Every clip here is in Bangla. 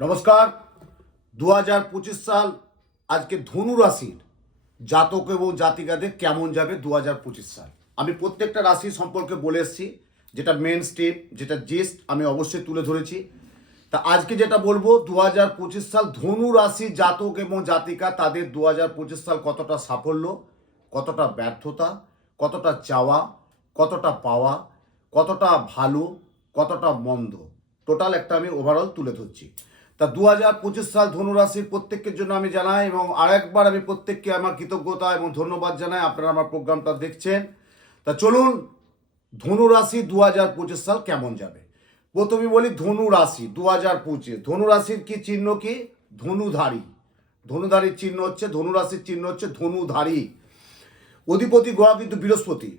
নমস্কার। দু হাজার পঁচিশ সাল আজকে ধনু রাশির জাতক এবং জাতিকাদের কেমন যাবে দু হাজার পঁচিশ সাল? আমি প্রত্যেকটা রাশি সম্পর্কে বলে এসেছি, যেটা মেন স্টেপ যেটা জেস্ট আমি অবশ্যই তুলে ধরেছি। তা আজকে যেটা বলব দু হাজার পঁচিশ সাল ধনু রাশি জাতক এবং জাতিকা, তাদের দু হাজার পঁচিশ সাল কতটা সাফল্য, কতটা ব্যর্থতা, কতটা চাওয়া, কতটা পাওয়া, কতটা ভালো, কতটা মন্দ। টোটাল একটা আমি ওভারঅল তুলে ধরছি। তা দু হাজার পঁচিশ সাল ধনুরাশির প্রত্যেকের জন্য আমি জানাই এবং আরেকবার আমি প্রত্যেককে আমার কৃতজ্ঞতা এবং ধন্যবাদ জানাই। আপনারা আমার প্রোগ্রামটা দেখছেন। তা চলুন ধনু রাশি দু হাজার পঁচিশ সাল কেমন যাবে? প্রথমে বলি ধনু রাশি দু হাজার পঁচিশ। ধনু রাশির কি চিহ্ন কি? ধনুধারী। ধনুধারীর চিহ্ন হচ্ছে ধনু রাশির চিহ্ন হচ্ছে ধনুধারী। অধিপতি গ্রহ কিন্তু বৃহস্পতি।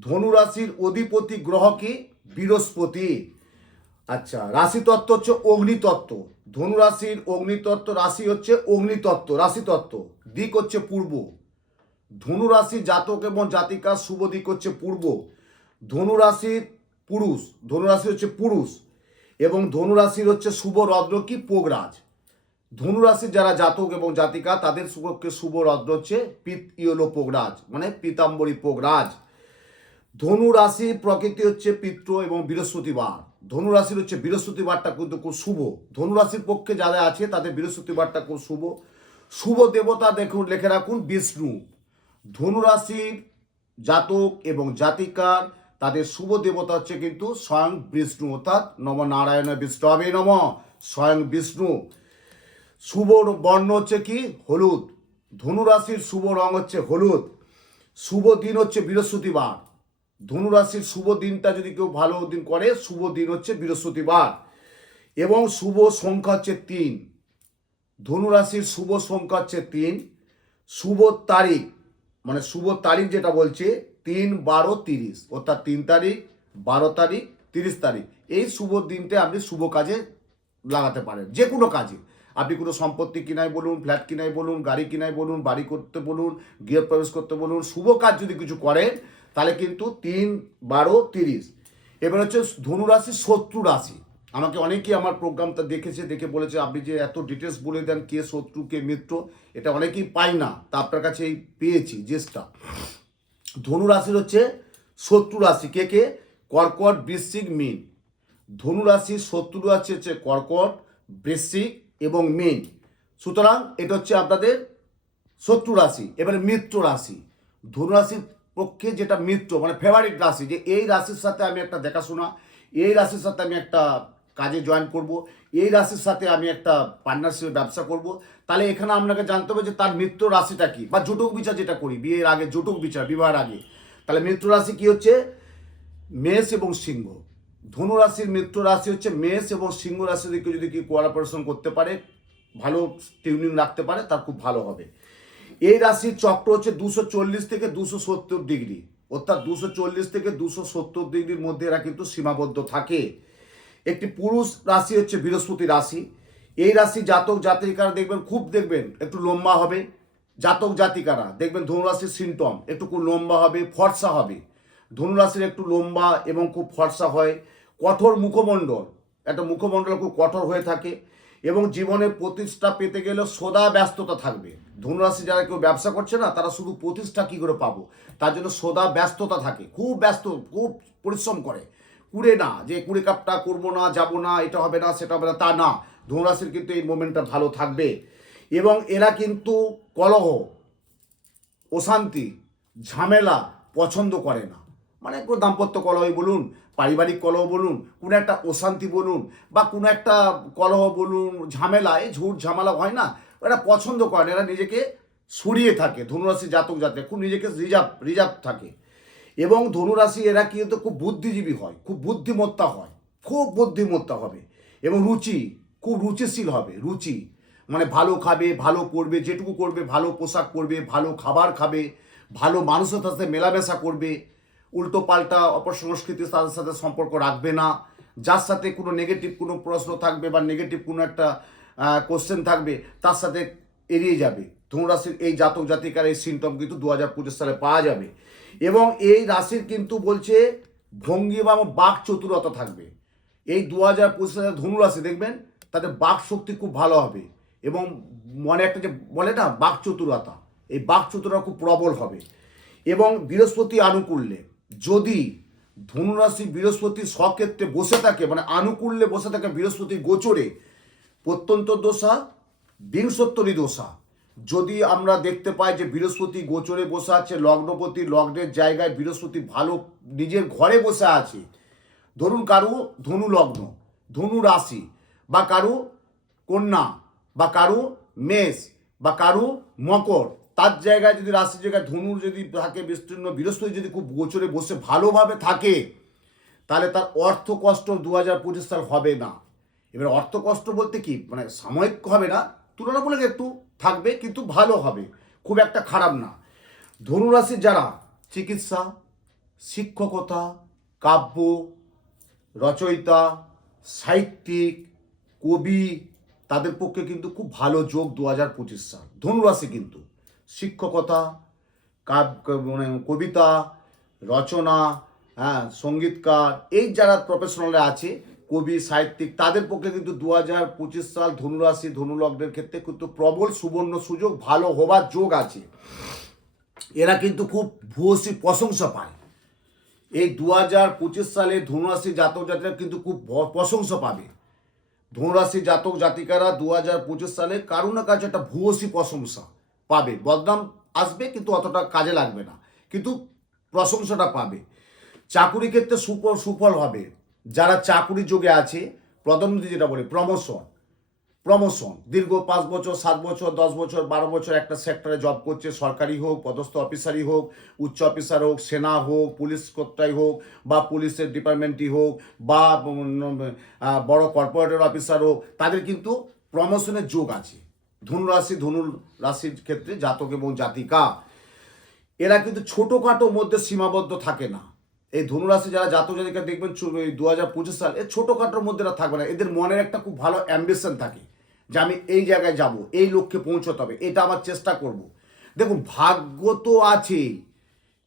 ধনু রাশির অধিপতি গ্রহ কি? বৃহস্পতি। আচ্ছা রাশি তত্ত্ব হচ্ছে অগ্নিতত্ত্ব ধনু রাশির অগ্নিতত্ত্ব রাশি হচ্ছে অগ্নিতত্ত্ব রাশি তত্ত্ব। দিক হচ্ছে পূর্ব। ধনু রাশি জাতক এবং জাতিকার শুভ দিক হচ্ছে পূর্ব। ধনু রাশির পুরুষ, ধনু রাশি হচ্ছে পুরুষ এবং ধনু রাশির হচ্ছে শুভ রত্ন কি পোগরাজ। ধনু রাশির যারা জাতক এবং জাতিকা, তাদের শুভকে শুভ রত্ন হচ্ছে পিত ইয়েলো পোগরাজ মানে পীতাম্বরী পোগরাজ। ধনু রাশি প্রকৃতি হচ্ছে পিত্র এবং বৃহস্পতিবার। ধনু রাশির হচ্ছে বৃহস্পতিবারটা কিন্তু খুব শুভ। ধনু রাশির পক্ষে যারা আছে, তাদের বৃহস্পতিবারটা খুব শুভ। শুভ দেবতা দেখুন, লেখে রাখুন, বিষ্ণু। ধনু রাশির জাতক এবং জাতিকার, তাদের শুভ দেবতা হচ্ছে কিন্তু স্বয়ং বিষ্ণু, অর্থাৎ নম নারায়ণ বিষ্ণবে নম, স্বয়ং বিষ্ণু। শুভ বর্ণ হচ্ছে কি? হলুদ। ধনু রাশির শুভ রং হচ্ছে হলুদ। শুভ দিন হচ্ছে বৃহস্পতিবার। ধনু রাশির শুভ দিনটা যদি কেউ ভালো দিন করে, শুভ দিন হচ্ছে বৃহস্পতিবার। এবং শুভ সংখ্যা হচ্ছে তিন। ধনু রাশির শুভ সংখ্যা হচ্ছে তিন। শুভ তারিখ মানে শুভ তারিখ যেটা বলছে, তিন, বারো, তিরিশ। অর্থাৎ তিন তারিখ, বারো তারিখ, তিরিশ তারিখ। এই শুভ দিনটা আপনি শুভ কাজে লাগাতে পারেন, যে কোনো কাজে। আপনি কোনো সম্পত্তি কিনাই বলুন, ফ্ল্যাট কিনাই বলুন, গাড়ি কিনাই বলুন, বাড়ি করতে বলুন গৃহ প্রবেশ করতে বলুন, শুভ কাজ যদি কিছু করেন তাহলে কিন্তু তিন বারো তিরিশ। এবার হচ্ছে ধনুরাশি শত্রু রাশি। আমাকে অনেকেই আমার প্রোগ্রামটা দেখেছে, দেখে বলেছে, আপনি যে এত ডিটেলস বলে দেন কে শত্রু, কে মিত্র, এটা অনেকেই পাই না। তা আপনার কাছে এই পেয়েছি জেসটা ধনু রাশির হচ্ছে শত্রু রাশি। কে কে? কর্কট বৃশ্চিক মিন। ধনু রাশির শত্রু রাশি হচ্ছে কর্কট বৃশ্চিক এবং মিন। সুতরাং এটা হচ্ছে আপনাদের শত্রু রাশি। এবারে মিত্র রাশি। ধনু রাশির পক্ষে যেটা মিত্র মানে ফেভারিট রাশি, যে এই রাশির সাথে আমি একটা দেখাশোনা, এই রাশির সাথে আমি একটা কাজে জয়েন করব, এই রাশির সাথে আমি একটা পার্টনারশিপের ব্যবসা করব, তাহলে এখানে আপনাকে জানতে হবে যে তার মিত্র রাশিটা কি, বা জটক বিচার যেটা করি, বিয়ের আগে জটক বিচার, বিবাহের আগে। তাহলে মিত্র রাশি কি হচ্ছে? মেষ এবং সিংহ। ধনু রাশির মিত্র রাশি হচ্ছে মেষ এবং সিংহ রাশি দিকে যদি কি কোয়ালাপারেশন করতে পারে, ভালো টিউনিং রাখতে পারে, তার খুব ভালো হবে। এই রাশির চক্র হচ্ছে দুশো চল্লিশ থেকে দুশো সত্তর ডিগ্রি। অর্থাৎ দুশো চল্লিশ থেকে দুশো সত্তর ডিগ্রির মধ্যে এরা কিন্তু সীমাবদ্ধ থাকে। একটি পুরুষ রাশি হচ্ছে বৃহস্পতি রাশি। এই রাশি জাতক জাতিকারা দেখবেন, খুব দেখবেন একটু লম্বা হবে। জাতক জাতিকারা দেখবেন ধনুরাশির সিমটম একটু খুব লম্বা হবে, ফর্সা হবে। ধনুরাশির একটু লম্বা এবং খুব ফর্সা হয়। কঠোর মুখমণ্ডল, একটা মুখমণ্ডল খুব কঠোর হয়ে থাকে। এবং জীবনে প্রতিষ্ঠা পেতে গেলে সদা ব্যস্ততা থাকবে। ধনুরাশি যারা কেউ ব্যবসা করছে না, তারা শুধু প্রতিষ্ঠা কী করে পাবো? তার জন্য সদা ব্যস্ততা থাকে। খুব ব্যস্ত, খুব পরিশ্রম করে। কুড়ে না, যে কুড়ে কাপটা করব না, যাব না, এটা হবে না, সেটা হবে না, তা না। ধনুরাশির কিন্তু এই মোমেন্টটা ভালো থাকবে। এবং এরা কিন্তু কলহ, অশান্তি, ঝামেলা পছন্দ করে না। মানে দাম্পত্য কলহই বলুন পারিবারিক কলহ বলুন, কোনো একটা অশান্তি বলুন, বা কোনো একটা কলহ বলুন, ঝামেলা, এই ঝুট ঝামেলা হয় না এরা পছন্দ করে না এরা নিজেকে সরিয়ে থাকে, ধনুরাশি জাতক জাতক খুব নিজেকে রিজার্ভ রিজার্ভ থাকে। এবং ধনুরাশি এরা কিন্তু খুব বুদ্ধিজীবী হয়, খুব বুদ্ধিমত্তা হয়, খুব বুদ্ধিমত্তা হবে। এবং রুচি, খুব রুচিশীল হবে, রুচি। মানে ভালো খাবে, ভালো পড়বে, যেটুকু করবে, ভালো পোশাক পরবে, ভালো খাবার খাবে, ভালো মানুষের সাথে মেলামেশা করবে উল্টো পাল্টা অপসংস্কৃতির তাদের সাথে সম্পর্ক রাখবে না। যার সাথে কোনো নেগেটিভ কোনো প্রশ্ন থাকবে বা নেগেটিভ কোনো একটা কোশ্চেন থাকবে, তার সাথে এড়িয়ে যাবে। ধনুরাশির এই জাতক জাতিকার এই সিমটম কিন্তু দু হাজার পঁচিশ সালে পাওয়া যাবে। এবং এই রাশির কিন্তু বলছে ভঙ্গি বা বাক চতুরতা থাকবে। এই দু হাজার পঁচিশ সালে ধনুরাশি দেখবেন, তাদের বাক শক্তি খুব ভালো হবে এবং মনে একটা যে বলে না, বাক চতুরতা। এই বাক চতুরতা খুব প্রবল হবে। এবং বৃহস্পতি আনুকূল্যে। যদি ধনুরাশি বৃহস্পতি স্বক্ষেত্রে বসে থাকে মানে আনুকূল্যে বসে থাকে বৃহস্পতি গোচরে, প্রত্যন্ত দোষা বিংশোত্তরী দোষা যদি আমরা দেখতে পাই যে বৃহস্পতি গোচরে বসে আছে, লগ্নপতি লগ্নের জায়গায় বৃহস্পতি ভালো নিজের ঘরে বসে আছে, ধরুন কারু ধনু লগ্ন, ধনু রাশি, বা কারও কন্যা, বা কারও মেষ, বা কারও মকর তার জায়গায় যদি রাশির জায়গায় ধনুর যদি থাকে বিস্তীর্ণ, বৃহস্পতি যদি খুব গোচরে বসে ভালোভাবে থাকে, তাহলে তার অর্থ কষ্ট দু হাজার পঁচিশ সাল হবে না। এবার অর্থ কষ্ট বলতে কি? মানে সাময়িক হবে না, তুলনামূলক একটু থাকবে, কিন্তু ভালো হবে, খুব একটা খারাপ না। ধনুরাশির যারা, চিকিৎসা, শিক্ষকতা, কাব্য, রচয়িতা, সাহিত্যিক, কবি, তাদের পক্ষে কিন্তু খুব ভালো যোগ দু হাজার পঁচিশ সাল, ধনুরাশি কিন্তু। শিক্ষকতা মানে কবিতা, রচনা হ্যাঁ সঙ্গীতকার, এই যারা প্রফেশনালরা আছে, কবি, সাহিত্যিক, তাদের পক্ষে কিন্তু দু হাজার পঁচিশ সাল ধনুরাশি, ধনুলগ্নের ক্ষেত্রে কিন্তু প্রবল সুবর্ণ সুযোগ, ভালো হবার যোগ আছে। এরা কিন্তু খুব ভূয়সী প্রশংসা পায়। এই দু হাজার পঁচিশ সালে ধনুরাশি জাতক জাতিরা কিন্তু খুব প্রশংসা পাবে। ধনুরাশি জাতক জাতিকারা দু হাজার পঁচিশ সালে কারও না কাছে একটা ভূয়সী প্রশংসা। পাবে। বদনাম আসবে কিন্তু অতটা কাজে লাগবে না। কিন্তু প্রশংসাটা পাবে। চাকুরি ক্ষেত্রে সুফল সুফল হবে। যারা চাকুরি যোগে আছে, প্রধানমন্ত্রী যেটা বলে প্রমোশন প্রমোশন দীর্ঘ পাঁচ বছর, সাত বছর, দশ বছর, বারো বছর একটা সেক্টরে জব করছে, সরকারি হোক, পদস্থ অফিসারই হোক, উচ্চ অফিসার হোক, সেনা হোক, পুলিশ কর্তাই হোক, বা পুলিশের ডিপার্টমেন্টই হোক, বা বড় কর্পোরেটের অফিসার হোক, তাদের কিন্তু প্রমোশনের যোগ আছে। ধনুরাশি ধনু রাশির ক্ষেত্রে জাতক এবং জাতিকা, এরা কিন্তু ছোটোখাটো মধ্যে সীমাবদ্ধ থাকে না। এই ধনুরাশি যারা জাতক জাতিকা দেখবেন দু হাজার পঁচিশ সাল এই ছোটোখাটোর মধ্যে এরা থাকবে না। এদের মনের একটা খুব ভালো অ্যাম্বিশন থাকে যে আমি এই জায়গায় যাব, এই লক্ষ্যে পৌঁছতে হবে, এটা আমার চেষ্টা করব। দেখুন, ভাগ্য তো আছেই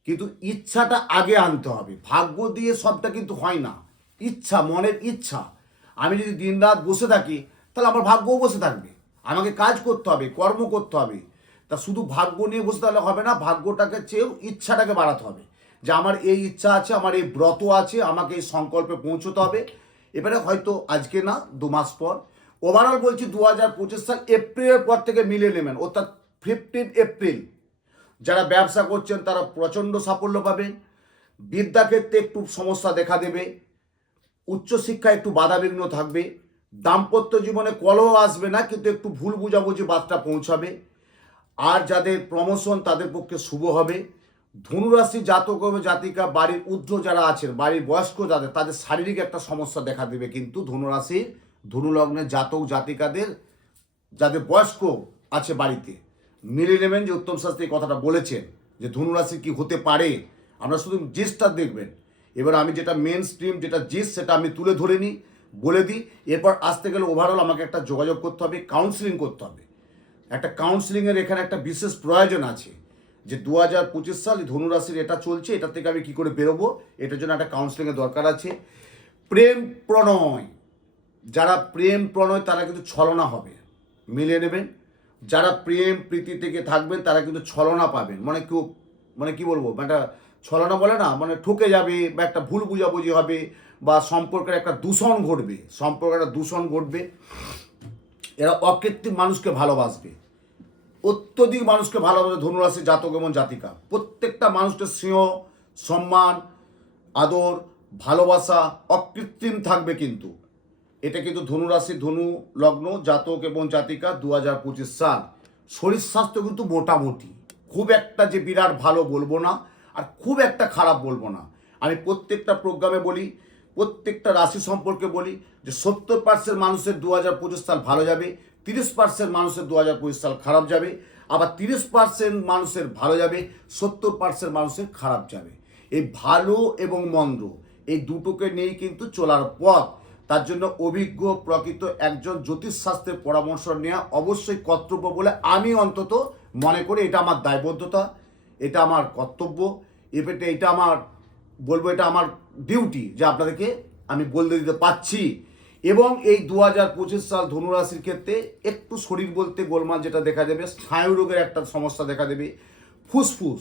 কিন্তু ইচ্ছাটা আগে আনতে হবে। ভাগ্য দিয়ে সবটা কিন্তু হয় না। ইচ্ছা, মনের ইচ্ছা। আমি যদি দিনরাত বসে থাকি, তাহলে আমার ভাগ্যও বসে থাকবে। আমাকে কাজ করতে হবে, কর্ম করতে হবে। তা শুধু ভাগ্য নিয়ে বসে তাহলে হবে না, ভাগ্যটাকে চেয়েও ইচ্ছাটাকে বাড়াতে হবে। যে আমার এই ইচ্ছা আছে, আমার এই ব্রত আছে, আমাকে এই সংকল্পে পৌঁছতে হবে। এবারে হয়তো আজকে না, দু মাস পর। ওভারঅল বলছি দু হাজার পঁচিশ সাল এপ্রিলের পর থেকে মিলে নেবেন, অর্থাৎ ফিফটিন এপ্রিল যারা ব্যবসা করছেন, তারা প্রচণ্ড সাফল্য পাবেন। বিদ্যাক্ষেত্রে একটু সমস্যা দেখা দেবে। উচ্চশিক্ষায় একটু বাধাবিঘ্ন থাকবে। দাম্পত্য জীবনে কলহ আসবে না, কিন্তু একটু ভুল বুঝাবুঝি বার্তা পৌঁছাবে। আর যাদের প্রমোশন তাদের পক্ষে শুভ হবে। ধনুরাশি জাতক জাতিকা বাড়ির ঊর্ধ্ব যারা আছেন, বাড়ির বয়স্ক যাদের, তাদের শারীরিক একটা সমস্যা দেখা দেবে কিন্তু ধনুরাশির ধনুলগ্নের জাতক জাতিকাদের যাদের বয়স্ক আছে বাড়িতে। মিলে নেবেন যে উত্তম শাস্ত্রী এই কথাটা বলেছেন যে ধনুরাশি কি হতে পারে। আমরা শুধু জিসটা দেখবেন। এবার আমি যেটা মেন স্ট্রিম যেটা জিস, সেটা আমি তুলে ধরে নিই। বলে দিই, এরপর আসতে গেলে ওভারঅল আমাকে একটা যোগাযোগ করতে হবে কাউন্সিলিং করতে হবে। একটা কাউন্সিলিংয়ের এখানে একটা বিশেষ প্রয়োজন আছে যে দু হাজার পঁচিশ সাল ধনুরাশির এটা চলছে এটা থেকে আমি কী করে বেরোবো, এটার জন্য একটা কাউন্সিলিংয়ের দরকার আছে। প্রেম প্রণয়, যারা প্রেম প্রণয় তারা কিন্তু ছলনা হবে মিলে নেবেন। যারা প্রেম প্রীতি থেকে থাকবেন তারা কিন্তু ছলনা পাবেন মানে কেউ মানে কি বলব একটা ছলনা বলে না মানে ঠকে যাবে বা একটা ভুল বুঝাবুঝি হবে বা সম্পর্কের একটা দূষণ ঘটবে, সম্পর্কের একটা দূষণ ঘটবে। এরা অকৃত্রিম মানুষকে ভালোবাসবে। অত্যধিক মানুষকে ভালোবাসবে ধনুরাশি জাতক এবং জাতিকা। প্রত্যেকটা মানুষকে স্নেহ, সম্মান, আদর, ভালোবাসা অকৃত্রিম থাকবে কিন্তু। এটা কিন্তু ধনুরাশি, ধনু, লগ্ন, জাতক এবং জাতিকা দু হাজার পঁচিশ সাল। শরীর স্বাস্থ্য কিন্তু মোটামুটি। খুব একটা যে বিরাট ভালো বলব না আর খুব একটা খারাপ বলব না। আমি প্রত্যেকটা প্রোগ্রামে বলি প্রত্যেকটা রাশি সম্পর্কে বলি যে সত্তর পার্সেন্ট মানুষের দু হাজার পঁচিশ সাল ভালো যাবে, তিরিশ পার্সেন্ট মানুষের দু হাজার পঁচিশ সাল খারাপ যাবে, আবার তিরিশ পার্সেন্ট মানুষের ভালো যাবে, সত্তর পার্সেন্ট মানুষের খারাপ যাবে। এই ভালো এবং মন্দ, এই দুটোকে নিয়েই কিন্তু চলার পথ। তার জন্য অভিজ্ঞ প্রকৃত একজন জ্যোতিষশাস্ত্রের পরামর্শ নেওয়া অবশ্যই কর্তব্য বলে আমি অন্তত মনে করি। এটা আমার দায়বদ্ধতা, এটা আমার কর্তব্য। এবারে এটা আমার বলব এটা আমার ডিউটি যে আপনাদেরকে আমি বলতে দিতে পারছি। এবং এই দু হাজার পঁচিশ সাল ধনুরাশির ক্ষেত্রে একটু শরীর বলতে গোলমাল যেটা দেখা দেবে, স্নায়ু রোগের একটা সমস্যা দেখা দেবে। ফুসফুস,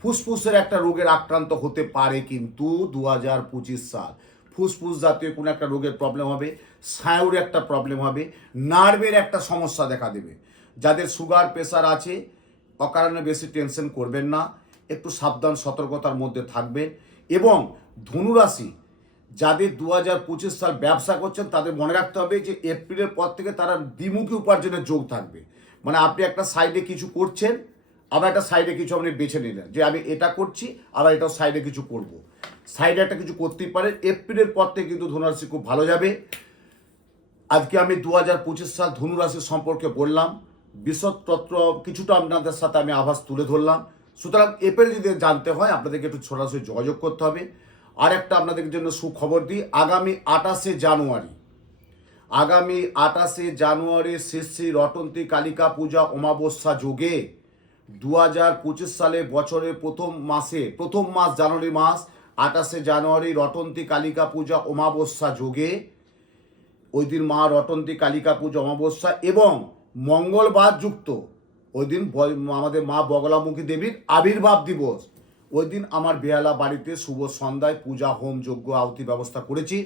ফুসফুসের একটা রোগের আক্রান্ত হতে পারে কিন্তু দু হাজার পঁচিশ সাল। ফুসফুস জাতীয় কোনো একটা রোগের প্রবলেম হবে, স্নায়ুর একটা প্রবলেম হবে নার্ভের একটা সমস্যা দেখা দেবে। যাদের সুগার প্রেশার আছে, অকারণে বেশি টেনশন করবেন না, একটু সাবধান, সতর্কতার মধ্যে থাকবেন। এবং ধনুরাশি, যাদের দু হাজার পঁচিশ সাল ব্যবসা করছেন, তাদের মনে রাখতে হবে যে এপ্রিলের পর থেকে তারা দ্বিমুখী উপার্জনের যোগ থাকবে। মানে আপনি একটা সাইডে কিছু করছেন, আবার একটা সাইডে কিছু আপনি বেছে নিলেন, যে আমি এটা করছি, আবার এটাও সাইডে কিছু করব। সাইডে একটা কিছু করতেই পারেন, এপ্রিলের পর থেকে কিন্তু ধনুরাশি খুব ভালো যাবে। আজকে আমি দু হাজার পঁচিশ সাল ধনুরাশি সম্পর্কে বললাম বিশদতত্ত্ব কিছুটা আপনাদের সাথে আমি আভাস তুলে ধরলাম। সুতরাং এপ্রিল যদি জানতে হয়, আপনাদেরকে একটু সরাসরি যোগাযোগ করতে হবে। আর একটা আপনাদের জন্য সুখবর দিই, আগামী আঠাশে জানুয়ারি, আগামী আঠাশে জানুয়ারি শ্রী শ্রী রটন্তী কালিকা পূজা অমাবস্যা যোগে দু হাজার পঁচিশ সালে বছরের প্রথম মাসে, প্রথম মাস জানুয়ারি মাস, আঠাশে জানুয়ারি রটন্তী কালিকা পূজা অমাবস্যা যোগে, ওই দিন মা রটন্তী কালিকা পূজা অমাবস্যা এবং মঙ্গলবার যুক্ত ওই দিন আমাদের মা বগলামুখী দেবীর আবির্ভাব দিবস। ওই দিন আমার বেহালা বাড়িতে শুভ সন্ধ্যায় পূজা, হোম, যজ্ঞ, আহুতি ব্যবস্থা করেছি।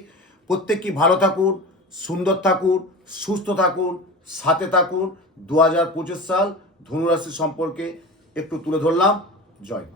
প্রত্যেকই ভালো থাকুন, সুন্দর থাকুন, সুস্থ থাকুন, সাথে থাকুন। দু হাজার পঁচিশ সাল ধনুরাশি সম্পর্কে একটু তুলে ধরলাম। জয়